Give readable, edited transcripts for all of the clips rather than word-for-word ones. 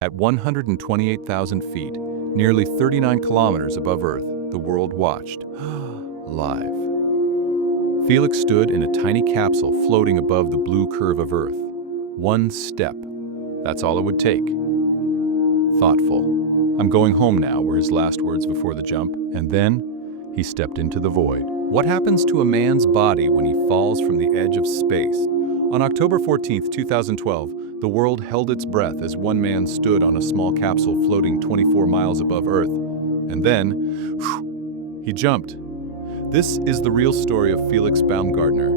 At 128,000 feet, nearly 39 kilometers above Earth, the world watched. Live. Felix stood in a tiny capsule floating above the blue curve of Earth. One step. That's all it would take. Thoughtful. "I'm going home now," were his last words before the jump, and then he stepped into the void. What happens to a man's body when he falls from the edge of space? On October 14, 2012, the world held its breath as one man stood on a small capsule floating 24 miles above Earth. And then, he jumped. This is the real story of Felix Baumgartner,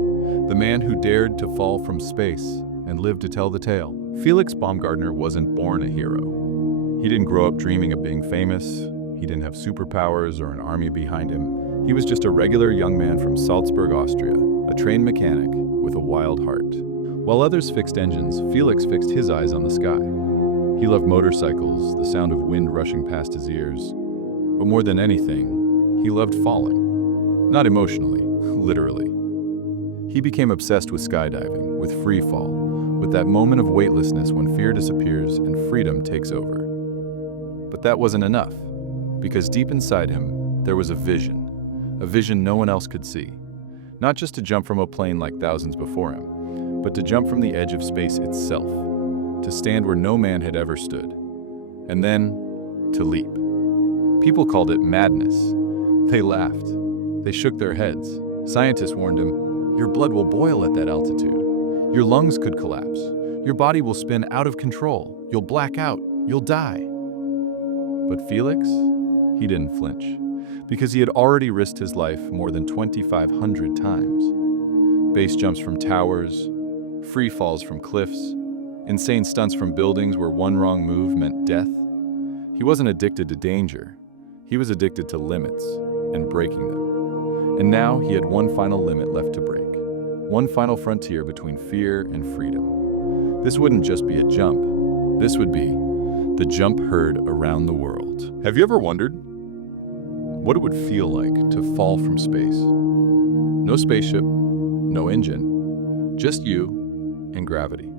the man who dared to fall from space and lived to tell the tale. Felix Baumgartner wasn't born a hero. He didn't grow up dreaming of being famous. He didn't have superpowers or an army behind him. He was just a regular young man from Salzburg, Austria, a trained mechanic with a wild heart. While others fixed engines, Felix fixed his eyes on the sky. He loved motorcycles, the sound of wind rushing past his ears. But more than anything, he loved falling. Not emotionally, literally. He became obsessed with skydiving, with free fall, with that moment of weightlessness when fear disappears and freedom takes over. But that wasn't enough, because deep inside him, there was a vision no one else could see. Not just to jump from a plane like thousands before him, but to jump from the edge of space itself, to stand where no man had ever stood, and then to leap. People called it madness. They laughed. They shook their heads. Scientists warned him, "Your blood will boil at that altitude. Your lungs could collapse. Your body will spin out of control. You'll black out. You'll die." But Felix, he didn't flinch, because he had already risked his life more than 2,500 times. Base jumps from towers, free falls from cliffs, insane stunts from buildings where one wrong move meant death. He wasn't addicted to danger. He was addicted to limits and breaking them. And now he had one final limit left to break, one final frontier between fear and freedom. This wouldn't just be a jump. This would be the jump heard around the world. Have you ever wondered what it would feel like to fall from space? No spaceship, no engine, just you and gravity.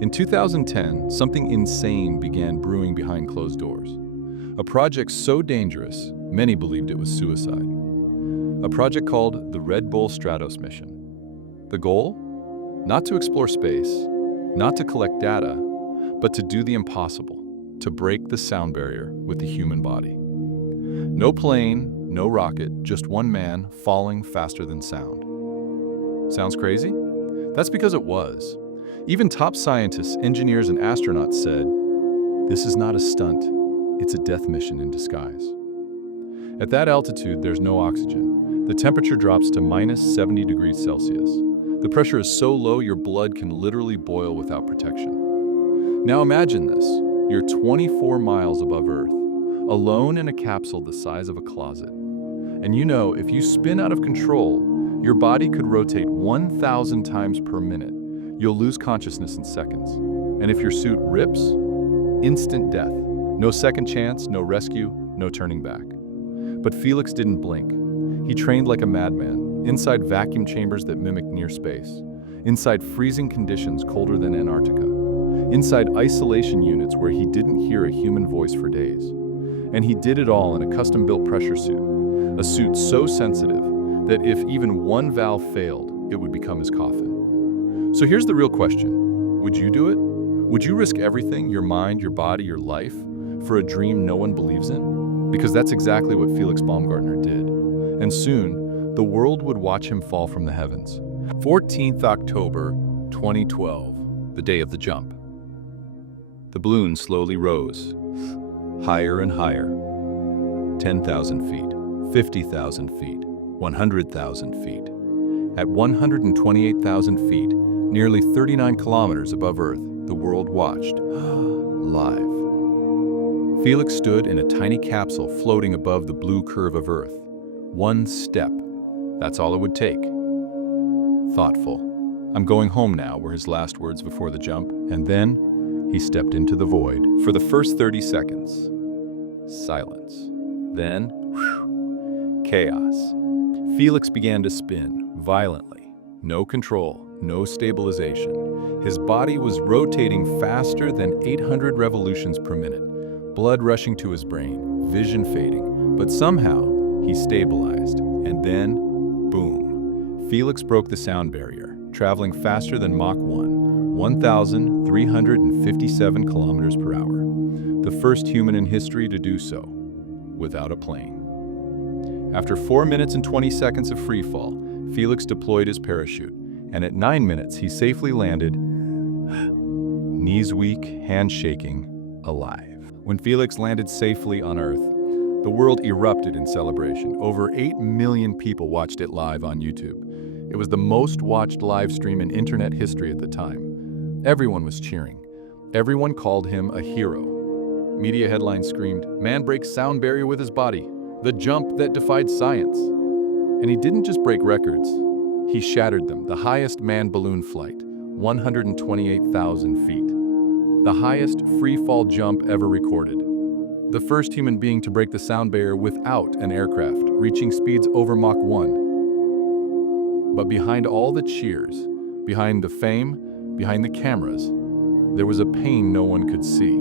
In 2010, something insane began brewing behind closed doors. A project so dangerous, many believed it was suicide. A project called the Red Bull Stratos mission. The goal? Not to explore space, not to collect data, but to do the impossible, to break the sound barrier with the human body. No plane, no rocket, just one man falling faster than sound. Sounds crazy? That's because it was. Even top scientists, engineers, and astronauts said, "This is not a stunt, it's a death mission in disguise." At that altitude, there's no oxygen. The temperature drops to minus 70 degrees Celsius. The pressure is so low your blood can literally boil without protection. Now imagine this. You're 24 miles above Earth, alone in a capsule the size of a closet. And you know, if you spin out of control, your body could rotate 1,000 times per minute. You'll lose consciousness in seconds. And if your suit rips, instant death. No second chance, no rescue, no turning back. But Felix didn't blink. He trained like a madman, inside vacuum chambers that mimic near space, inside freezing conditions colder than Antarctica, inside isolation units where he didn't hear a human voice for days. And he did it all in a custom-built pressure suit, a suit so sensitive that if even one valve failed, it would become his coffin. So here's the real question. Would you do it? Would you risk everything, your mind, your body, your life, for a dream no one believes in? Because that's exactly what Felix Baumgartner did. And soon, the world would watch him fall from the heavens. 14th October, 2012, the day of the jump. The balloon slowly rose, higher and higher. 10,000 feet, 50,000 feet, 100,000 feet. At 128,000 feet, nearly 39 kilometers above Earth, the world watched. Live. Felix stood in a tiny capsule floating above the blue curve of Earth. One step. That's all it would take. Thoughtful. "I'm going home now," were his last words before the jump, and then he stepped into the void. For the first 30 seconds, silence. Then, chaos. Felix began to spin violently. No control, no stabilization. His body was rotating faster than 800 revolutions per minute, blood rushing to his brain, vision fading, but somehow he stabilized. And then, boom, Felix broke the sound barrier, traveling faster than Mach 1, 1,357 kilometers per hour. The first human in history to do so, without a plane. After 4 minutes and 20 seconds of freefall, Felix deployed his parachute, and at 9 minutes he safely landed, knees weak, hands shaking, alive. When Felix landed safely on Earth, the world erupted in celebration. Over 8 million people watched it live on YouTube. It was the most watched live stream in internet history at the time. Everyone was cheering. Everyone called him a hero. Media headlines screamed, "Man breaks sound barrier with his body. The jump that defied science." And he didn't just break records. He shattered them. The highest manned balloon flight, 128,000 feet. The highest free-fall jump ever recorded. The first human being to break the sound barrier without an aircraft, reaching speeds over Mach 1. But behind all the cheers, behind the fame, behind the cameras, there was a pain no one could see.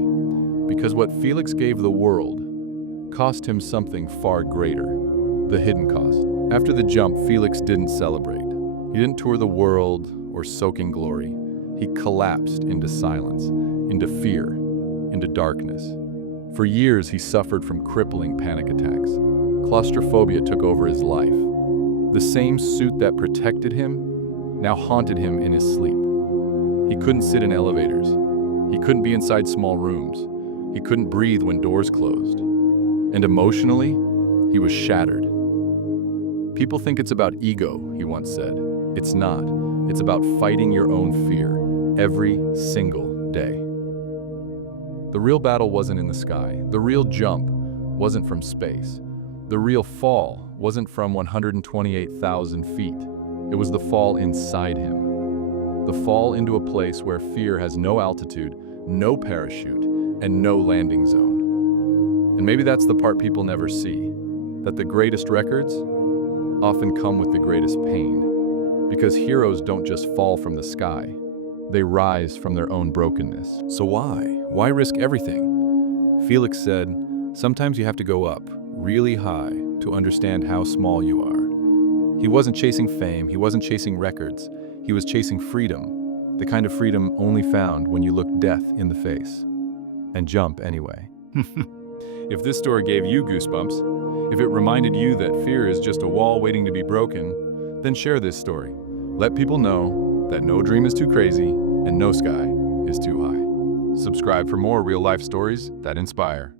Because what Felix gave the world cost him something far greater, the hidden cost. After the jump, Felix didn't celebrate. He didn't tour the world or soak in glory. He collapsed into silence, into fear, into darkness. For years, he suffered from crippling panic attacks. Claustrophobia took over his life. The same suit that protected him now haunted him in his sleep. He couldn't sit in elevators. He couldn't be inside small rooms. He couldn't breathe when doors closed. And emotionally, he was shattered. People think it's about ego, he once said. It's not. It's about fighting your own fear every single day. The real battle wasn't in the sky. The real jump wasn't from space. The real fall wasn't from 128,000 feet. It was the fall inside him. The fall into a place where fear has no altitude, no parachute, and no landing zone. And maybe that's the part people never see, that the greatest records often come with the greatest pain. Because heroes don't just fall from the sky, they rise from their own brokenness. So why? Why risk everything? Felix said, sometimes you have to go up really high to understand how small you are. He wasn't chasing fame, he wasn't chasing records, he was chasing freedom, the kind of freedom only found when you look death in the face. And jump anyway. If this story gave you goosebumps, if it reminded you that fear is just a wall waiting to be broken, then share this story. Let people know that no dream is too crazy and no sky is too high. Subscribe for more real-life stories that inspire.